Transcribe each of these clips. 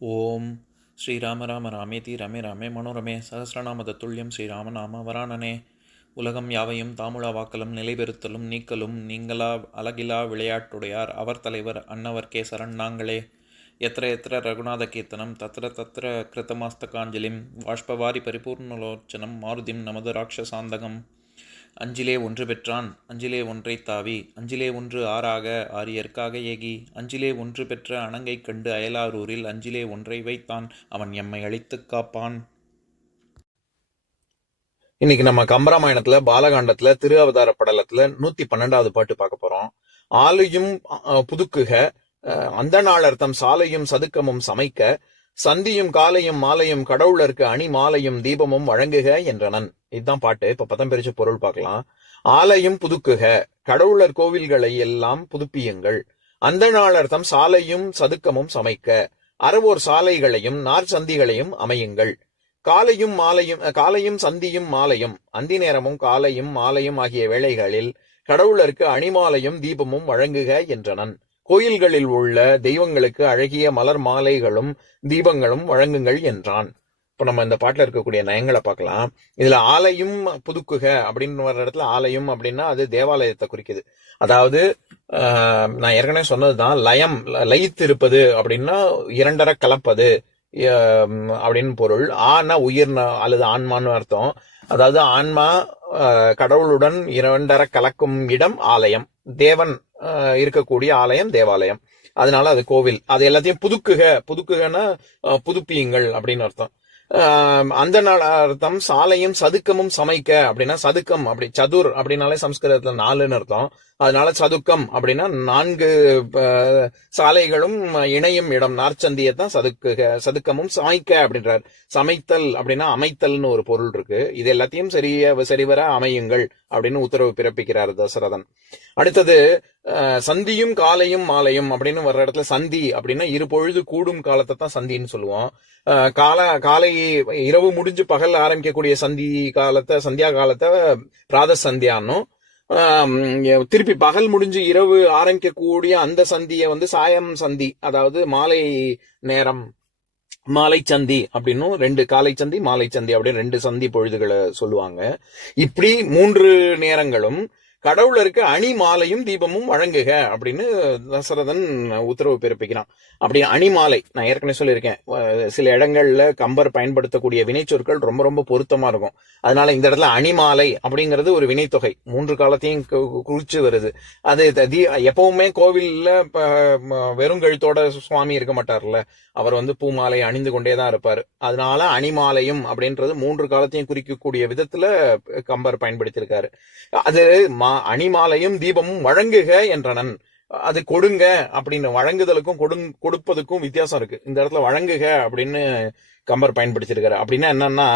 ஓம் ஸ்ரீராம ராம ராமேதி ரமே ராமே மனோரமே சகசிரநாம தத்துல்யம் ஸ்ரீராம நாம வராணனே. உலகம் யாவையும் தாமுலா வாக்கலும் நிலைபெறுத்தலும் நீக்கலும் நீங்களா அழகிலா விளையாட்டுடையார் அவர் தலைவர் அன்னவர் கேசரன் நாங்களே. எத்திர எத்திர ரகுநாத கீர்த்தனம் தத்திர தத்திர கிருத்தமாஸ்தகாஞ்சலிம் வாஷ்பவாரி பரிபூர்ணலோச்சனம் மாருதிம் நமது ராட்சசாந்தகம். அஞ்சிலே ஒன்று பெற்றான் அஞ்சிலே ஒன்றைத் தாவி அஞ்சிலே ஒன்று ஆறாக ஆரியர்க்காக ஏகி அஞ்சிலே ஒன்று பெற்ற அணங்கைக் கண்டு அயலாரூரில் அஞ்சிலே ஒன்றை வைத்தான் அவன் எம்மை அழித்துக் காப்பான். இன்னைக்கு நம்ம கம்பராமாயணத்துல பாலகாண்டத்துல திரு அவதார படலத்துல 112வது பாட்டு பார்க்க போறோம். ஆலையும் புதுக்குக அந்த நாளர்த்தம் சாலையும் சதுக்கமும் சமைக்க சந்தியும் காலையும் மாலையும் கடவுளருக்கு அணி மாலையும் தீபமும் வழங்குக என்றனன். இதுதான் பாட்டு. இப்ப பதம் பிரிச்சு பொருள் பார்க்கலாம். ஆலையும் புதுக்குக, கடவுளர் கோவில்களை எல்லாம் புதுப்பியுங்கள். அந்த நாளர்த்தம் சாலையும் சதுக்கமும் சமைக்க, அறவோர் சாலைகளையும் நார் சந்திகளையும் அமையுங்கள். காலையும் சந்தியும் மாலையும், அந்தி நேரமும் காலையும் மாலையும் ஆகிய வேளைகளில் கடவுளருக்கு அணிமாலையும் தீபமும் வழங்குக என்றனன். கோயில்களில் உள்ள தெய்வங்களுக்கு அழகிய மலர் மாலைகளும் தீபங்களும் வழங்குங்கள் என்றான். இப்ப நம்ம இந்த பாட்டுல இருக்கக்கூடிய நயங்களை பார்க்கலாம். இதுல ஆலயம் புதுக்குக அப்படின்னு வர்ற இடத்துல ஆலயம் அப்படின்னா அது தேவாலயத்தை குறிக்குது. அதாவது நான் ஏற்கனவே சொன்னதுதான், லயித்து இருப்பது அப்படின்னா இரண்டரை கலப்பது அப்படின்னு பொருள். ஆனா உயிர் அல்லது ஆன்மான்னு அர்த்தம். அதாவது ஆன்மா கடவுளுடன் இரண்டரை கலக்கும் இடம் ஆலயம். தேவன் இருக்கக்கூடிய ஆலயம் தேவாலயம். அதனால அது கோவில். அது எல்லாத்தையும் புதுக்குகன்னா புதுப்பியுங்கள் அப்படின்னு அர்த்தம். அந்த நாள் அர்த்தம் சாலையும் சதுக்கமும் சமைக்க அப்படின்னா சதுக்கம் அப்படி சதுர் அப்படின்னாலே சம்ஸ்கிருதத்துல 4ன்னு அர்த்தம். அதனால சதுக்கம் அப்படின்னா 4 சாலைகளும் இணையும் இடம் நார்ச்சந்தியத்தான் சதுக்கமும் சமைக்க அப்படின்றார். சமைத்தல் அப்படின்னா அமைத்தல்னு ஒரு பொருள் இருக்கு. இது எல்லாத்தையும் சரிவர அமையுங்கள் அப்படின்னு உத்தரவு பிறப்பிக்கிறார் தசரதன். அடுத்தது சந்தியும் காலையும் மாலையும் அப்படின்னு வர்ற இடத்துல சந்தி அப்படின்னா இரு பொழுது கூடும் காலத்தை தான் சந்தின்னு சொல்லுவோம். காலை இரவு முடிஞ்சு பகல் ஆரம்பிக்கக்கூடிய சந்தியா காலத்தை பிராத சந்தியான்னும், திருப்பி பகல் முடிஞ்சு இரவு ஆரம்பிக்கக்கூடிய அந்த சந்தியை சாயம் சந்தி, அதாவது மாலை நேரம், மாலை சந்தி அப்படின்னும், 2 காலை சந்தி மாலை சந்தி அப்படின்னு 2 சந்தி பொழுதுகளை சொல்லுவாங்க. இப்படி 3 நேரங்களும் கடவுளருக்கு அணி மாலையும் தீபமும் வழங்குக அப்படின்னு தசரதன் உத்தரவு பிறப்பிக்கிறான். அப்படி அணிமாலை நான் ஏற்கனவே சொல்லியிருக்கேன், சில இடங்கள்ல கம்பர் பயன்படுத்தக்கூடிய வினைச்சொற்கள் ரொம்ப ரொம்ப பொருத்தமா இருக்கும். அதனால இந்த இடத்துல அணிமாலை அப்படிங்கிறது ஒரு வினைத்தொகை, 3 காலத்தையும் குறிச்சு வருது. அது எப்பவுமே கோவில்ல வெறும் கழுத்தோட சுவாமி இருக்க மாட்டார்ல, அவர் பூமாலை அணிந்து கொண்டேதான் இருப்பாரு. அதனால அணிமாலையும் அப்படின்றது 3 காலத்தையும் குறிக்கக்கூடிய விதத்துல கம்பர் பயன்படுத்தியிருக்காரு. அது அணிமாலையும் தீபமும் வழங்குக என்றனன். அது கொடுங்க அப்படின்னு, வழங்குதலுக்கும் கொடுப்பதுக்கும் வித்தியாசம் இருக்கு. இந்த இடத்துல வழங்குக அப்படின்னு கம்பர் பயன்படுத்தியிருக்காரு. அப்படின்னா என்னன்னா,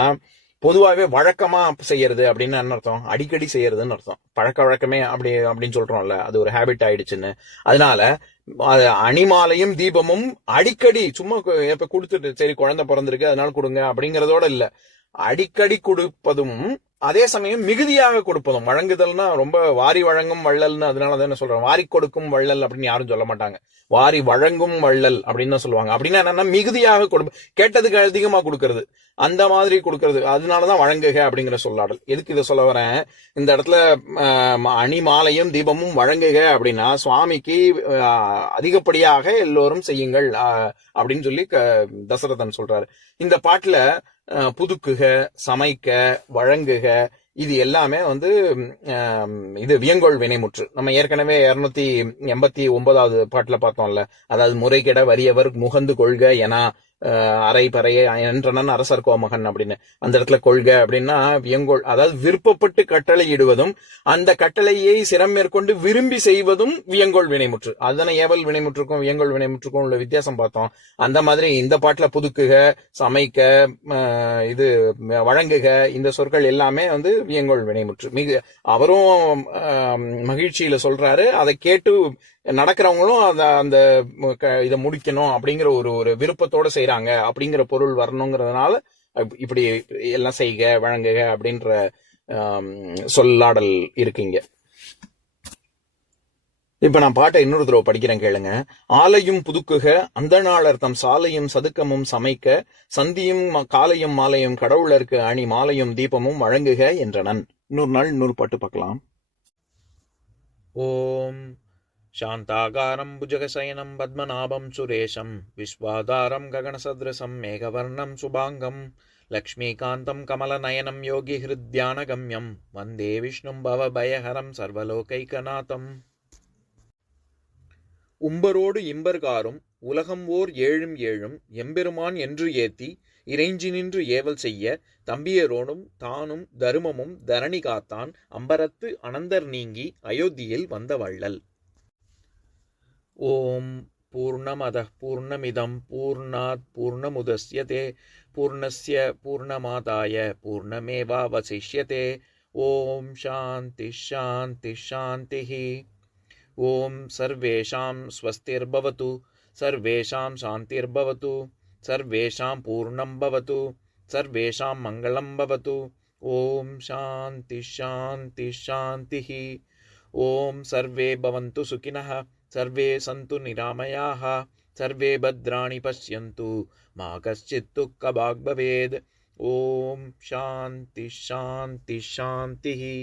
பொதுவாகவே வழக்கமா செய்யறது அப்படின்னு என்ன அர்த்தம்? அடிக்கடி செய்யறதுன்னு அர்த்தம். பழக்க வழக்கமே அப்படின்னு சொல்றோம்ல, அது ஒரு ஹேபிட் ஆயிடுச்சுன்னு. அதனால அணிமாலையும் தீபமும் அடிக்கடி, சும்மா எப்ப கொடுத்துட்டு சரி குழந்தை பிறந்திருக்கு அதனால கொடுங்க அப்படிங்கறதோட இல்ல, அடிக்கடி கொடுப்பதும் அதே சமயம் மிகுதியாக கொடுப்பதும். வழங்குதல்னா ரொம்ப வாரி வழங்கும் வள்ளல்னு, அதனாலதான் என்ன சொல்றேன், வாரி கொடுக்கும் வள்ளல் அப்படின்னு யாரும் சொல்ல மாட்டாங்க, வாரி வழங்கும் வள்ளல் அப்படின்னு சொல்லுவாங்க. அப்படின்னா என்னன்னா மிகுதியாக கேட்டதுக்கு அதிகமா கொடுக்கறது, அந்த மாதிரி கொடுக்கறது. அதனாலதான் வழங்குக அப்படிங்கிற சொல்லாடல். எதுக்கு இதை சொல்ல வரேன், இந்த இடத்துல அணி மாலையும் தீபமும் வழங்குக அப்படின்னா சுவாமிக்கு அதிகப்படியாக எல்லோரும் செய்யுங்கள் அப்படின்னு சொல்லி தசரதன் சொல்றாரு. இந்த பாட்டுல புதுக்குக, சமைக்க, வழங்குக, இது எல்லாமே இது வியங்கோள் வினைமுற்று. நம்ம ஏற்கனவே 289வது பாட்டுல பார்த்தோம்ல, அதாவது முறைகெட வறியவர் முகந்து கொள்க என அரை பறைய என்றனன் அரசர் கோமகன் அப்படின்னு. அந்த இடத்துல கொள்க அப்படின்னா வியங்கோள், அதாவது விருப்பப்பட்டு கட்டளை இடுவதும் அந்த கட்டளையை சிரம் மேற்கொண்டு விரும்பி செய்வதும் வியங்கோள் வினைமுற்று. அதுதானே ஏவல் வினைமுற்றுக்கும் வியங்கோள் வினைமுற்றுக்கும் உள்ள வித்தியாசம் பார்த்தோம். அந்த மாதிரி இந்த பாட்டுல புதுக்குக, சமைக்க, இது வழங்குக, இந்த சொற்கள் எல்லாமே வியங்கோள் வினைமுற்று. அவரும் மகிழ்ச்சியில சொல்றாரு, அதை கேட்டு நடக்கிறவங்களும் அந்த இதை முடிக்கணும் அப்படிங்கிற ஒரு விருப்பத்தோட செய்யறாங்க அப்படிங்கிற பொருள் வரணுங்கிறதுனால இப்படி எல்லாம் செய்க வழங்குக அப்படின்ற சொல்லாடல் இருக்குங்க. இப்ப நான் பாட்டை இன்னொரு தடவை படிக்கிறேன் கேளுங்க. ஆலையும் புதுக்குக அந்தணாளர் தம் சாலையும் சதுக்கமும் சமைக்க சந்தியும் காலையும் மாலையும் கடவுளருக்கு அணி மாலையும் தீபமும் வழங்குக என்றனன். இன்னொரு நாள் இன்னொரு பாட்டு பார்க்கலாம். ஓம் சாந்தாகாரம் புஜகசயனம் பத்மநாபம் சுரேஷம் விஸ்வாதாரம் ககனசத்ருசம் மேகவர்ணம் சுபாங்கம் லக்ஷ்மீகாந்தம் கமலநயனம் யோகி ஹிருத்யானகம்யம் வந்தே விஷ்ணும் பவபயஹரம் சர்வலோகைகநாதம். உம்பரோடு இம்பர்காரும் உலகம் ஓர் ஏழும் ஏழும் எம்பெருமான் என்று ஏத்தி இறைஞ்சி நின்று ஏவல் செய்ய தம்பியரோடும் தானும் தருமமும் தரணி காத்தான் அம்பரத்து அனந்தர் நீங்கி அயோத்தியில் வந்த வள்ளல். ஓம் பூர்ணமதః பூர்ணமிதம் பூர்ணாத் பூர்ணமுதஸ்யதே பூர்ணஸ்ய பூர்ணமாதாய பூர்ணமேவாவசிஷ்யதே. ஓம் சாந்தி சாந்தி சாந்திஹி. ஓம் சர்வேஷாம் ஸ்வஸ்திர்பவது சர்வேஷாம் சாந்திர்பவது சர்வேஷாம் பூர்ணம் பவது சர்வேஷாம் மங்களம் பவது. ஓம் சாந்தி சாந்தி சாந்திஹி. ஓம் சர்வே பவந்து சுகினः சர்வே சந்து நிராமயாः சர்வே பத்ராணி பஷ்யந்து மா கஷ்சித் துக்கபாக் பவேத். ஓம் சாந்தி சாந்தி சாந்திஹி.